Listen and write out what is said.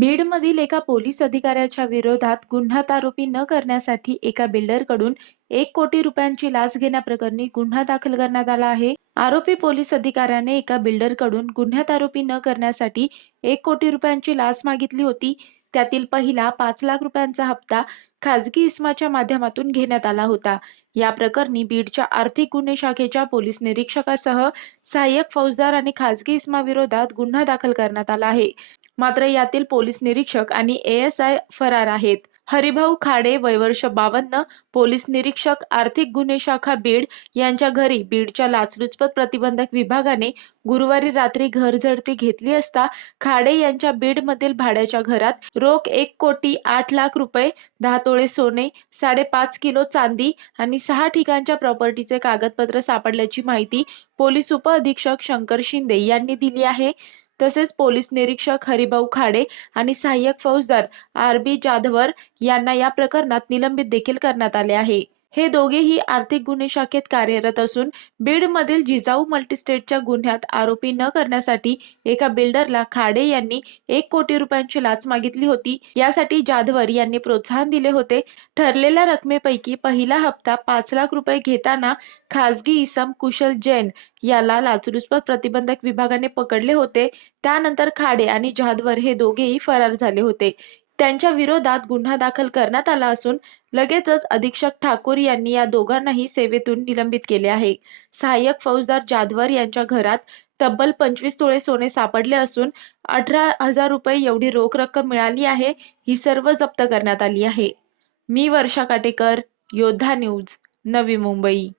बीडमधील एका पोलीस अधिकाऱ्याच्या विरोधात गुन्हा आरोपी न करण्यासाठी एका बिल्डरकडून एक कोटी रुपयांची लाच घेण्याप्रकरणी गुन्हा दाखल करण्यात आला आहे. आरोपी पोलीस अधिकाऱ्याने एका बिल्डरकडून गुन्ह्यात आरोपी न करण्यासाठी एक कोटी रुपयांची लाच मागितली होती. त्यातील पहिला पाच लाख रुपयांचा हप्ता खाजगी इस्माच्या माध्यमातून घेण्यात आला होता. या प्रकरणी बीडच्या आर्थिक गुन्हे शाखेच्या पोलीस निरीक्षकासह सहाय्यक फौजदार आणि खाजगी इस्माविरोधात गुन्हा दाखल करण्यात आला आहे. मात्र यातील पोलीस निरीक्षक आणि एएसआय फरार आहेत. हरिभाऊ खाडे वयवर्ष बावन्न पोलीस निरीक्षक आर्थिक गुन्हे शाखा बीड यांच्या घरी बीडच्या लाचलुचपत प्रतिबंधक विभागाने गुरुवारी रात्री घर झडती घेतली असता खाडे यांच्या बीडमधील भाड्याच्या घरात रोख एक कोटी आठ लाख रुपये दहा तोळे सोने साडेपाच किलो चांदी आणि सहा ठिकाणच्या प्रॉपर्टीचे कागदपत्र सापडल्याची माहिती पोलीस उपअधीक्षक शंकर शिंदे यांनी दिली आहे. तसेच पोलीस निरीक्षक हरिभाऊ खाडे आणि सहाय्यक फौजदार आर बी जाधवर यांना या प्रकरणात निलंबित देखील करण्यात आले आहे. हे दोघेही आर्थिक गुन्हे शाखेत कार्यरत असून बीडमधील जिजाऊ मल्टीस्टेटच्या गुन्ह्यात आरोपी न करण्यासाठी एका बिल्डरला खाडे यांनी एक कोटी रुपयांची लाच मागितली होती. यासाठी जाधवर यांनी प्रोत्साहन दिले होते. ठरलेल्या रकमेपैकी पहिला हप्ता पाच लाख रुपये घेताना खासगी इसम कुशल जैन याला लाचलुचपत प्रतिबंधक विभागाने पकडले होते. त्यानंतर खाडे आणि जाधवर हे दोघेही फरार झाले होते. त्यांच्या विरोधात गुन्हा दाखल करण्यात आला असून लगेचच अधीक्षक ठाकूर यांनी या दोघांनाही सेवेतून निलंबित केले आहे. सहाय्यक फौजदार जाधवर यांच्या घरात तब्बल पंचवीस तोळे सोने सापडले असून अठरा हजार रुपये एवढी रोख रक्कम मिळाली आहे ही सर्व जप्त करण्यात आली आहे. मी वर्षा काटेकर योद्धा न्यूज नवी मुंबई.